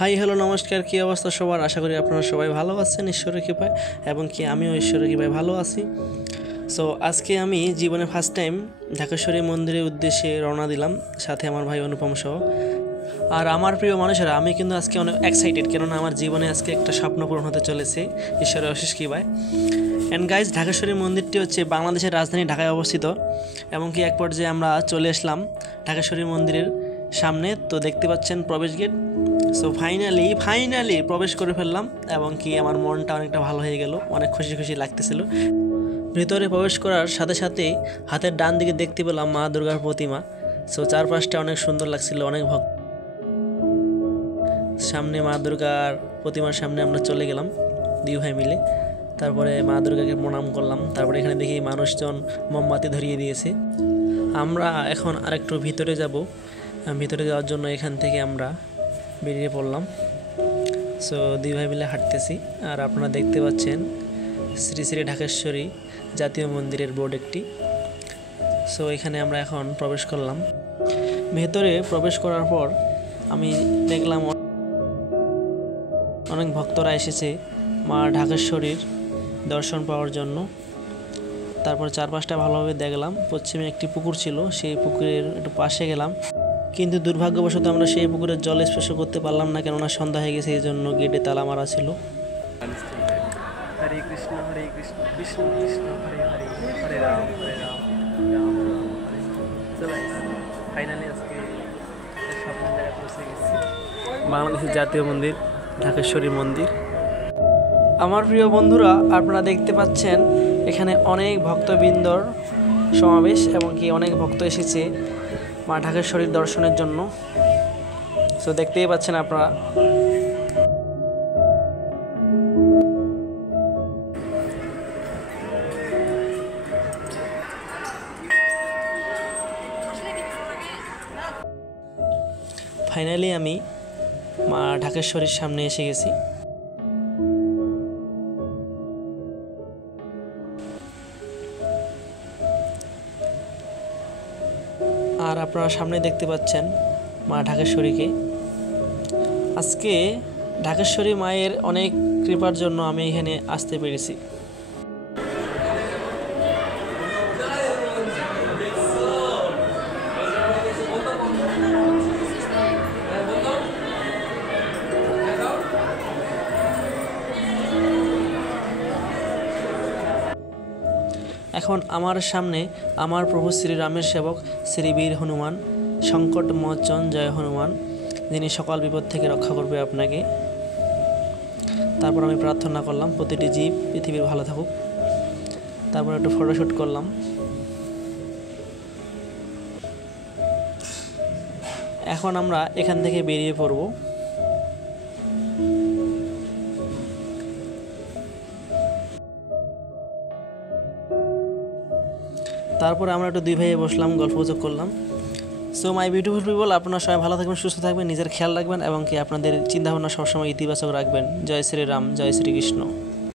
Hi hello নমস্কার, কী অবস্থা সবার? আশা করি আপনারা সবাই ভালো আছেন ঈশ্বরের কৃপায়, এবং কি আমিও ঈশ্বরের কৃপায় ভালো আছি। সো আজকে আমি জীবনে ফার্স্ট টাইম ঢাকেশ্বরী মন্দিরের উদ্দেশ্যে রওনা দিলাম, সাথে আমার ভাই অনুপম সহ। আর আমার প্রিয় মানুষেরা, আমি কিন্তু আজকে অনেক এক্সাইটেড, কেননা আমার জীবনে আজকে একটা স্বপ্ন পূরণ হতে চলেছে ঈশ্বরের অশেষ কৃপায়। অ্যান্ড গাইজ, ঢাকেশ্বরী মন্দিরটি হচ্ছে বাংলাদেশের রাজধানী ঢাকায় অবস্থিত, এবং কি এক পর্যায়ে আমরা চলে আসলাম ঢাকেশ্বরী মন্দিরের সামনে। তো দেখতে পাচ্ছেন প্রবেশ গেট। সো ফাইনালি প্রবেশ করে ফেললাম, এবং কি আমার মনটা অনেকটা ভালো হয়ে গেল, অনেক খুশি খুশি লাগতেছিল। ভিতরে প্রবেশ করার সাথে সাথে হাতের ডান দিকে দেখতে পেলাম মা দুর্গার প্রতিমা। সো চারপাশটা অনেক সুন্দর লাগছিল, অনেক ভক্ত। সামনে মা দুর্গার প্রতিমার সামনে আমরা চলে গেলাম দুই ভাই মিলে। তারপরে মা দুর্গাকে প্রণাম করলাম। তারপরে এখানে দেখি মানুষজন মোমবাতি ধরিয়ে দিয়েছে। আমরা এখন আরেকটু ভিতরে যাব। ভিতরে যাওয়ার জন্য এখান থেকে আমরা বেরিয়ে পড়লাম। সো দুই ভাই মিলে হাঁটতেছি, আর আপনারা দেখতে পাচ্ছেন শ্রী শ্রী ঢাকেশ্বরী জাতীয় মন্দিরের বোর্ড একটি। সো এখানে আমরা এখন প্রবেশ করলাম। ভেতরে প্রবেশ করার পর আমি দেখলাম অনেক ভক্তরা এসেছে মা ঢাকেশ্বরীর দর্শন পাওয়ার জন্য। তারপর চারপাশটা ভালোভাবে দেখলাম। পশ্চিমে একটি পুকুর ছিল, সেই পুকুরের একটু পাশে গেলাম, কিন্তু দুর্ভাগ্যবশত আমরা সেই পুকুরের জল স্পর্শ করতে পারলাম না, কেননা সন্ধ্যা হয়ে গেছে, এই জন্য গেটে তালা মারা ছিল। হরে কৃষ্ণ হরে কৃষ্ণ কৃষ্ণ কৃষ্ণ হরে হরে, হরে রাম হরে রাম রাম রাম হরে হরে। ফাইনালি আজকে স্বপ্ন জায়গায় পৌঁছে গেছি, বাংলাদেশের জাতীয় মন্দির ঢাকেশ্বরী মন্দির। আমার প্রিয় বন্ধুরা, আপনারা দেখতে পাচ্ছেন এখানে অনেক ভক্তবৃন্দর সমাবেশ, এবং কি অনেক ভক্ত এসেছে মা ঢাকেশ্বরীর দর্শনের জন্য। সো দেখতেই পাচ্ছেন আপনারা। ফাইনালি আমি মা ঢাকেশ্বরীর সামনে এসে গেছি। আর আপনারা সামনে দেখতে পাচ্ছেন মা ঢাকেশ্বরীকে। আজকে ঢাকেশ্বরী মায়ের অনেক কৃপার জন্য আমি এখানে আসতে পেরেছি। এখন আমার সামনে আমার প্রভু শ্রীরামের সেবক শ্রী বীর হনুমান, সংকট মোচন জয় হনুমান, যিনি সকল বিপদ থেকে রক্ষা করবে আপনাকে। তারপর আমি প্রার্থনা করলাম প্রতিটি জীব পৃথিবীর ভালো থাকুক। তারপর একটু ফটোশ্যুট করলাম। এখন আমরা এখান থেকে বেরিয়ে পড়ব। তারপরে আমরা একটু দুই ভাইয়ে বসলাম, গল্পগুজব করলাম। সো মাই বিউটিফুল পিপল, আপনারা সবাই ভালো থাকবেন, সুস্থ থাকবেন, নিজের খেয়াল রাখবেন, এবং কি আপনাদের চিন্তাভাবনা সবসময় ইতিবাচক রাখবেন। জয় শ্রীরাম, জয় শ্রীকৃষ্ণ।